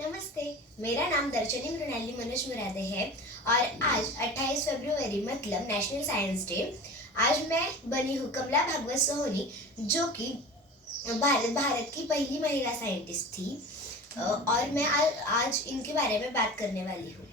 नमस्ते। मेरा नाम दर्शनी मृणाली मनोज मुरादे है और आज 28 फरवरी मतलब नेशनल साइंस डे। आज मैं बनी हूँ कमला भागवत सोहोनी, जो कि भारत की पहली महिला साइंटिस्ट थी। और मैं आज इनके बारे में बात करने वाली हूँ।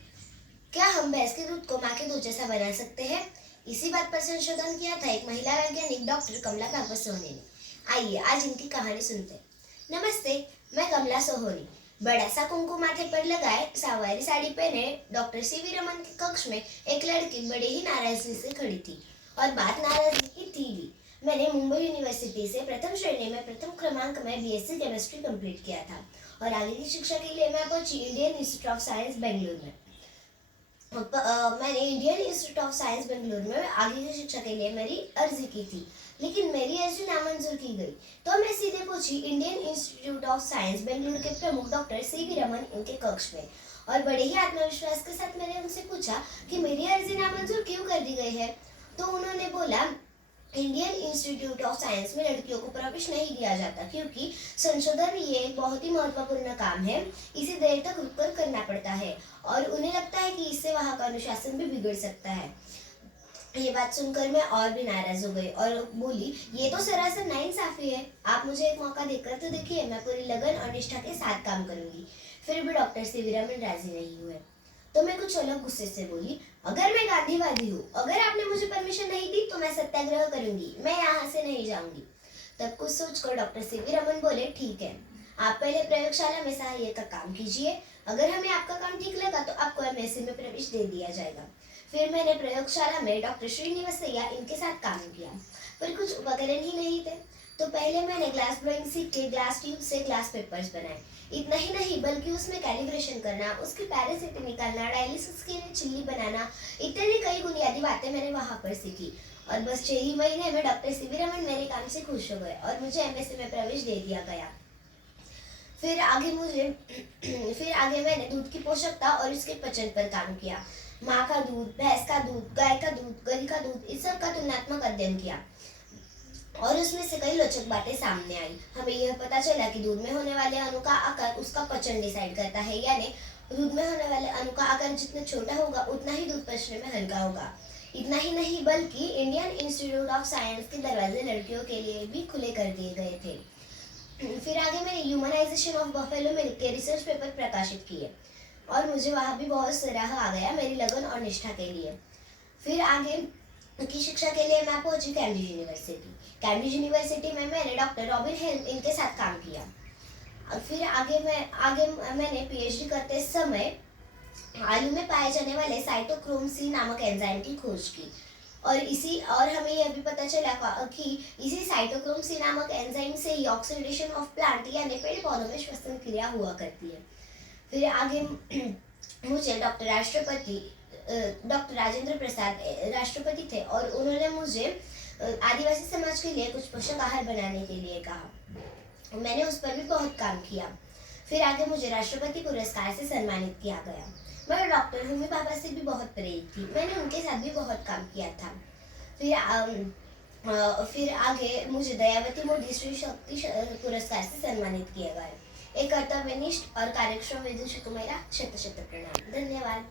क्या हम भैंस के दूध को माँ के दूध जैसा बना सकते हैं? इसी बात पर संशोधन किया था एक महिला वैज्ञानिक डॉक्टर कमला भागवत सोहोनी ने। आइए आज इनकी कहानी सुनते हैं। नमस्ते, मैं कमला सोहोनी। बड़ा सा कुमकुम माथे पर लगाए, सवारी साड़ी पहने डॉक्टर सीवी रमन के कक्ष में एक लड़की बड़े ही नाराजगी से खड़ी थी। और बात नाराजगी की थी भी। मैंने मुंबई यूनिवर्सिटी से प्रथम श्रेणी में प्रथम क्रमांक में बीएससी केमिस्ट्री कंप्लीट किया था और आगे की शिक्षा के लिए मैं पहुंची Indian institute of science Bengaluru में। मैंने Indian institute of science Bengaluru में आगे की शिक्षा के लिए मेरी अर्जी की थी, लेकिन मेरी अर्जी नामंजूर की गई। तो मैं सीधे पहुंची Indian institute of science Bengaluru के प्रमुख डॉक्टर सीवी रमन इनके कक्ष में और बड़े ही आत्मविश्वास के साथ मैंने उनसे पूछा कि मेरी अर्जी नामंजूर क्यों कर दी गई है। तो उन्होंने बोला, इंडियन इंस्टीट्यूट ऑफ साइंस में लड़कियों को प्रवेश नहीं दिया जाता क्योंकि संशोधन ये एक बहुत ही महत्वपूर्ण काम है। इसे देर तक रुककर करना पड़ता है और उन्हें लगता है कि इससे वहाँ का अनुशासन भी बिगड़ सकता है। ये बात सुनकर मैं और भी नाराज हो गई और बोली, ये तो सरासर नाइंसाफी है। आप मुझे एक मौका देकर तो देखिए, मैं पूरी लगन और निष्ठा के साथ काम करूंगी। फिर भी डॉक्टर सीवी रमन राजी नहीं हुए। तो मैं कुछ अलग गुस्से से बोली, अगर मैं गांधीवादी हूँ, अगर आपने मुझे परमिशन नहीं दी तो मैं सत्याग्रह करूंगी, मैं यहाँ से नहीं जाऊंगी। तब कुछ सोचकर डॉक्टर सीवी रमन बोले, ठीक है, आप पहले प्रयोगशाला में सहायक का काम कीजिए। अगर हमें आपका काम ठीक लगा तो आपको एमएससी में प्रवेश दे दिया जाएगा। फिर मैंने प्रयोगशाला में डॉक्टर श्रीनिवासैया इनके साथ काम किया, पर कुछ उपकरण ही नहीं थे। तो पहले मैंने ग्लास ड्राइंग सीख के ग्लास ट्यूब से ग्लास पेपर्स बनाए। इतना ही नहीं बल्कि उसमें कैलिब्रेशन करना, उसकी पैरासिटी निकालना, डायलिसिस के लिए चिल्ली बनाना, इत्यादि कई बुनियादी बातें मैंने वहाँ पर सीखी। और बस 6 ही महीने में डॉक्टर सीवी रमन मेरे काम से खुश हो गए और मुझे एमएससी में प्रवेश दे दिया गया। फिर आगे मैंने दूध की पोषकता और उसके पचन पर काम किया। माँ का दूध, भैंस का दूध, गाय का दूध, गधी का दूध, इस सब का तुलनात्मक अध्ययन किया और उसमें से कई रोचक बातें सामने आई। हमें यह पता चला कि दूध में होने वाले अणु का आकार उसका पचन डिसाइड करता है, यानी दूध में होने वाले अणु का आकार जितना छोटा होगा उतना ही दूध पचने में हल्का होगा। इतना ही नहीं बल्कि इंडियन इंस्टीट्यूट ऑफ साइंस के दरवाजे लड़कियों के लिए भी खुले कर दिए गए थे। फिर आगे मैंने ह्यूमनाइजेशन ऑफ बफेलो मिल्क के रिसर्च पेपर प्रकाशित किए और मुझे वहाँ भी बहुत सराहा आ गया मेरी लगन और निष्ठा के लिए। फिर आगे की शिक्षा के लिए मैं पहुंची कैम्ब्रिज यूनिवर्सिटी। कैम्ब्रिज यूनिवर्सिटी में मैंने डॉक्टर रॉबिन हेल्म इनके साथ काम किया। फिर आगे मैंने पीएचडी करते समय आलू में पाए जाने वाले साइटोक्रोम सी नामक एंजाइम की खोज की और हमें यह भी पता चला कि इसी साइटोक्रोम सी नामक एंजाइम से ही ऑक्सीडेशन ऑफ प्लांट यानी पेड़ पौधों में श्वसन क्रिया हुआ करती है। फिर आगे मुझे डॉक्टर राजेंद्र प्रसाद राष्ट्रपति थे और उन्होंने मुझे आदिवासी समाज के लिए कुछ पोषक आहार बनाने के लिए कहा। मैंने उस पर भी बहुत काम किया। फिर आगे मुझे राष्ट्रपति पुरस्कार से सम्मानित किया गया। मैं डॉक्टर होमी भाभा से भी बहुत प्रेरित थी, मैंने उनके साथ भी बहुत काम किया था। फिर आगे मुझे दयावती मोदी श्री शक्ति पुरस्कार से सम्मानित किया गया। एक कर्तव्यनिष्ठ और कार्यक्षम विदुषी को मेरा शत शत प्रणाम। धन्यवाद।